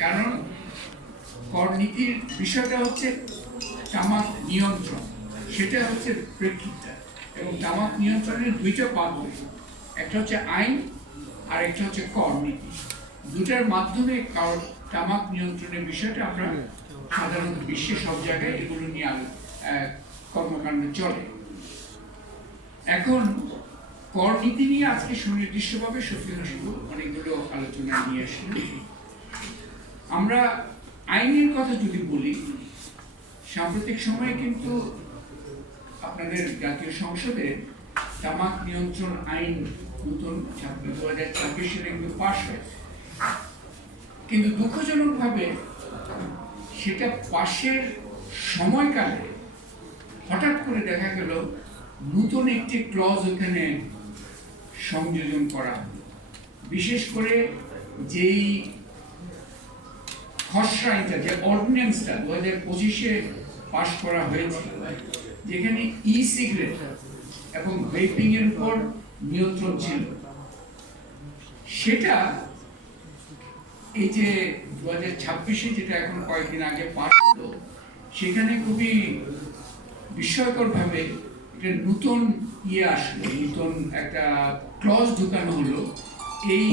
কারণ কর নীতির বিষয়টা হচ্ছে তামাক নিয়ন্ত্রণ, সেটা হচ্ছে প্রেক্ষিতটা। এবং তামাক নিয়ন্ত্রণের দুইটা পাথওয়ে, একটা হচ্ছে আইন আর একটা হচ্ছে কর নীতি। দুটার মাধ্যমে তামাক নিয়ন্ত্রণের বিষয়টা আমরা সাধারণত বিশ্বের সব জায়গায় এগুলো নিয়ে কর্মকাণ্ড চলে। এখন কর নীতি নিয়ে আজকে সুনির্দিষ্টভাবে শফিউল হাসান অনেকগুলো আলোচনা নিয়ে আসলেন। আমরা আইনের কথা যদি বলি, সাম্প্রতিক সময়ে কিন্তু আপনাদের জাতীয় সংসদে তামাক নিয়ন্ত্রণ আইন নতুন 2026 সালে কিন্তু পাশ হয়েছে, কিন্তু দুঃখজনকভাবে সেটা পাশের সময়কালে হঠাৎ করে দেখা গেল নতুন একটি ক্লজ ওখানে সংযোজন করা, বিশেষ করে যেই খসড়াটা, যে অর্ডিন্যান্সটা 2025-এ পাশ করা হয়েছে, যেখানে ই সিগারেট এবং ভেপিং এর উপর নিয়ন্ত্রণ ছিল, সেটা এই যে 2026-এ যেটা এখন কয়েকদিন আগে পাশ হলো, সেখানে খুবই বিস্ময়কর ভাবে একটা নতুন আসলো, নতুন একটা ক্লজ ঢুকানো হলো এই